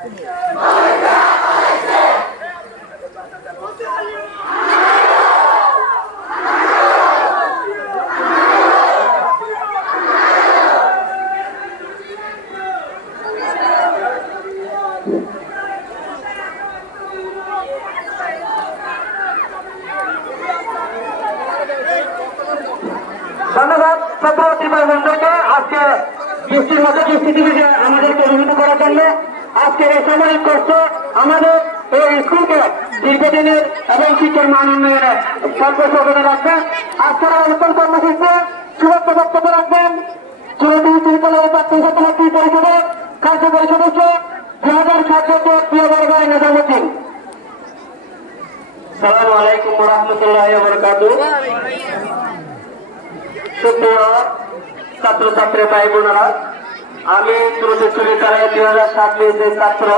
ধন্যবাদ ছাত্রছাত্রীবৃন্দকে আজকে বৃষ্টির মতো পরিস্থিতিকে আমাদেরকে অভিভূত করার জন্য আজকে এই সাময়িক কষ্ট আমাদের এই স্কুলকে দীর্ঘদিনের এবং শিক্ষার মান উন্নয়নে সর্বোচ্চ অবদান রাখবেন। আজকের অনুষ্ঠান কর্মসূচিতে শুভেচ্ছা বক্তব্য রাখবেন চুরুটি বিশ্ববিদ্যালয়ের প্রাক্তন ছাত্রছাত্রী পরিষদের কার্যকরী সদস্য 2007 প্রিয় বড় ভাই নিজামুদ্দিন। আসসালামু আলাইকুম ওয়া রাহমাতুল্লাহি ওয়া বারাকাতুহু। সুপ্রিয় ছাত্রছাত্রী ভাই বোনেরা, আমি চুরুটি বিশ্ববিদ্যালয়ের 2007 ব্যাচের ছাত্র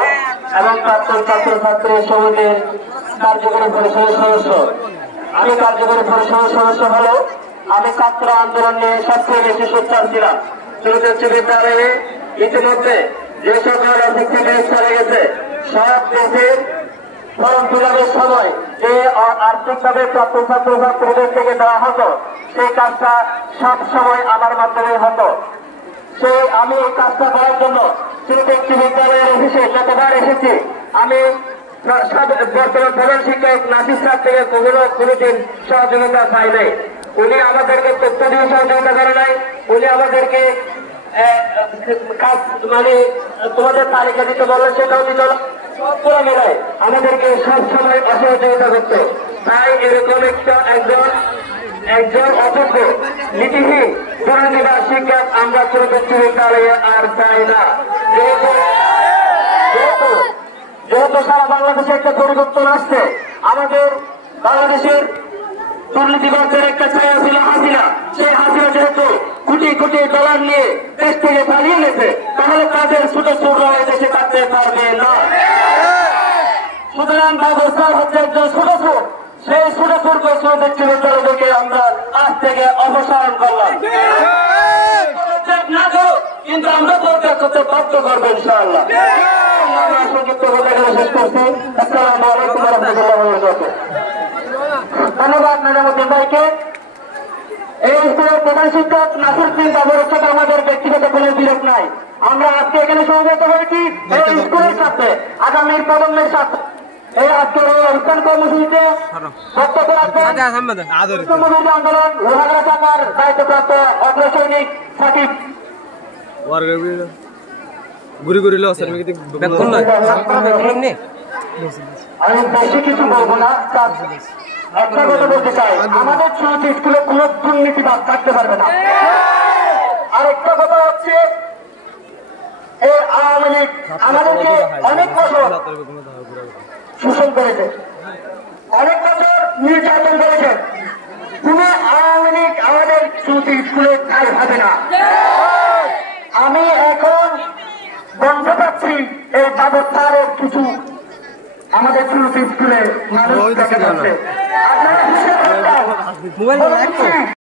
এবং প্রাক্তন ছাত্রছাত্রী সমিতির কার্যকরী পরিষদের সদস্য। আমি কার্যকরী পরিষদের সদস্য হলেও আমি ছাত্র আন্দোলন নিয়ে সবচেয়ে বেশি সোচ্চার ছিলাম। চুরুটি বিশ্ববিদ্যালয়ে ইতিমধ্যে যে সকল শিক্ষা দেশ চলে গেছে সব দেশের ফর্ম ফিলাপের সময় যে আর্থিকভাবে প্রাপ্ত ছাত্রছাত্রীদের থেকে দেওয়া হতো সেই কাজটা সব সময় আমার মাধ্যমে হতো। আমি এই কাজটা করার জন্য চুরুটি বিশ্ববিদ্যালয়ের অফিসে যতবার এসেছি আমি বর্তমান প্রধান শিক্ষক নাসির স্যার থেকে কোনোদিন সহযোগিতা পাই নাই। উনি আমাদেরকে তথ্য দিয়ে সহযোগিতা করে নাই, উনি আমাদেরকে কাজ মানে তোমাদের তালিকা দিতে বললেন সেটাও দিত না, সবগুলো মিলায় আমাদেরকে সবসময় অসহযোগিতা করতো। তাই এরকম একজন অযোগ্য নীতিহীন দুর্নীতিবাদ শিক্ষক আমরা চুরুটি বিশ্ববিদ্যালয়ে আর চাই না। যেহেতু সারা বাংলাদেশে একটা পরিবর্তন আসছে, আমাদের বাংলাদেশের দুর্নীতিবাদের একটা ছায়া ছিল হাসিনা, সেই হাসিনা যেহেতু কোটি কোটি ডলার নিয়ে দেশ থেকে পালিয়ে গেছে, তাহলে তাদের ছোট ছোটরা দেশে থাকতে পারবে না। সুতরাং ব্যবস্থা হচ্ছে একজন ছোট ছোট, সেই ছোট ছোট চুরুটি বিশ্ববিদ্যালয়কে আমরা আজ থেকে অপসারণ করলাম। না করো, কিন্তু আমরা পদত্যাগ করতে বাধ্য করবো ইনশাআল্লাহ। সংক্ষিপ্ত কথা শেষ করছি। আসসালামু আলাইকুম ওয়া রাহমাতুল্লাহি ওয়া বারাকাতুহু। ধন্যবাদ নিজামুদ্দিন ভাইকে। এই স্কুলের প্রধান শিক্ষক নাসির উদ্দিন বাবুর সাথে আমাদের ব্যক্তিগত কোনো বিরোধ নাই। আমরা আজকে এখানে সমবেত হয়েছি এই স্কুলের সাথে, আগামীর প্রজন্মের সাথে। এই আজকের এই অনুষ্ঠান কর্মসূচিতে বক্তব্য রাখবেন আন্দোলন লোহাগড়া শাখার দায়িত্বপ্রাপ্ত অগ্রসৈনিক সাকিব। আমি বেশি কিছু বলবো না, একটা কথা বলতে চাই, আমাদের চুরুটি স্কুলে কোনো দুর্নীতিবাদ থাকতে পারবে না। আর একটা কথা হচ্ছে এই আওয়ামী লীগ আমাদেরকে অনেক বছর শোষণ করেছে, অনেক বছর নির্যাতন করেছে। কোন আওয়ামী লীগ আমাদের চুরুটি স্কুলে ঠাঁই হবে না। আমি এখন বন্ধ পাচ্ছি এই ব্যবস্থার কিছু আমাদের চুরুটি স্কুলে মানুষ দেখা যাচ্ছে। আপনারা